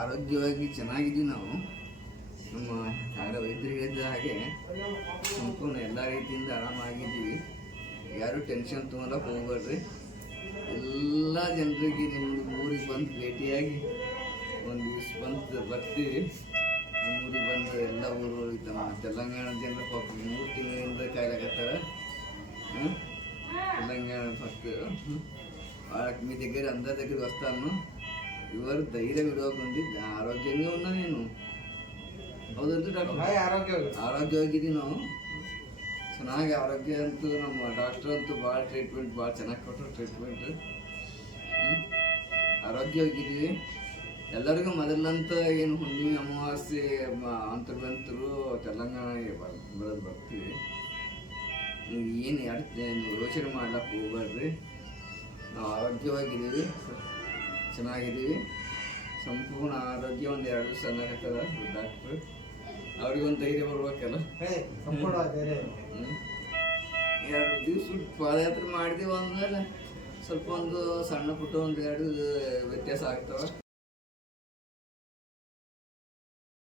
ಆರೋಗ್ಯವಾಗಿ ಚೆನ್ನಾಗಿದ್ದೀವಿ ನಾವು. ನಮ್ಮ ವೈದ್ಯರು ಹೇಳಿದ ಹಾಗೆ ಸಂಪೂರ್ಣ ಎಲ್ಲ ರೀತಿಯಿಂದ ಆರಾಮಾಗಿದ್ದೀವಿ. ಯಾರು ಟೆನ್ಷನ್ ತೊಗೊಳಕ್ಕೆ ಹೋಗ್ಬೇಡ್ರಿ. ಎಲ್ಲ ಜನರಿಗೆ ನಿಮ್ಮದು ಊರಿಗೆ ಬಂದು ಭೇಟಿಯಾಗಿ ಒಂದು ದಿವ್ಸ ಬಂದು ಬರ್ತೀವಿ. ಊರಿಗೆ ಬಂದು ಎಲ್ಲ ಊರು ನಮ್ಮ ತೆಲಂಗಾಣ ಜನರು ಪಾಪ 3 ತಿಂಗಳಿಂದ ಕಾಯ್ಲಾಕತ್ತಾರ. తెలంగాణ ఫస్ట్ వాళ్ళకి మీ దగ్గర అందరి దగ్గర వస్తాను. ఎవరు ధైర్యం ఇవ్వకుంది. ఆరోగ్యంగా ఉన్నా నేను. ಹೌದಂತ ಆರೋಗ್ಯವಾಗಿದ್ದೀನಿ ನಾವು. ಚೆನ್ನಾಗಿ ಆರೋಗ್ಯ ಅಂತೂ ನಮ್ಮ ಡಾಕ್ಟರ್ ಅಂತೂ ಭಾಳ ಟ್ರೀಟ್ಮೆಂಟ್ ಭಾಳ ಚೆನ್ನಾಗಿ ಕೊಟ್ಟರು. ಟ್ರೀಟ್ಮೆಂಟ್ ಆರೋಗ್ಯವಾಗಿದ್ದೀವಿ. ಎಲ್ಲರಿಗೂ ಮೊದಲಂತ ಏನು ಹುಣ್ಣಿಮೆ ಅಮಾವಾಸ್ಯೆ ಅಂತರ್ಗಂತರು ತೆಲಂಗಾಣಗೆ ಬರ್ತೀವಿ. ಏನು ಯೋಚನೆ ಮಾಡ್ಲಿಕ್ಕೆ ಹೋಗ್ಬೇಡ್ರಿ. ನಾವು ಆರೋಗ್ಯವಾಗಿದ್ದೀವಿ, ಚೆನ್ನಾಗಿದ್ದೀವಿ. ಸಂಪೂರ್ಣ ಆರೋಗ್ಯ ಒಂದು 2 ದಿವಸ ಅನ್ನಕತ್ತದ ಡಾಕ್ಟ್ರು. ಅವ್ರಿಗೊಂದು ಧೈರ್ಯ ಬರ್ಬೇಕಲ್ಲ. 2 ದಿವಸ ಪಾದಯಾತ್ರೆ ಮಾಡಿದೀವಿ ಅಂದಮೇಲೆ ಸ್ವಲ್ಪ ಒಂದು ಸಣ್ಣ ಪುಟ್ಟ 1-2 ವ್ಯತ್ಯಾಸ ಆಗ್ತವೆ.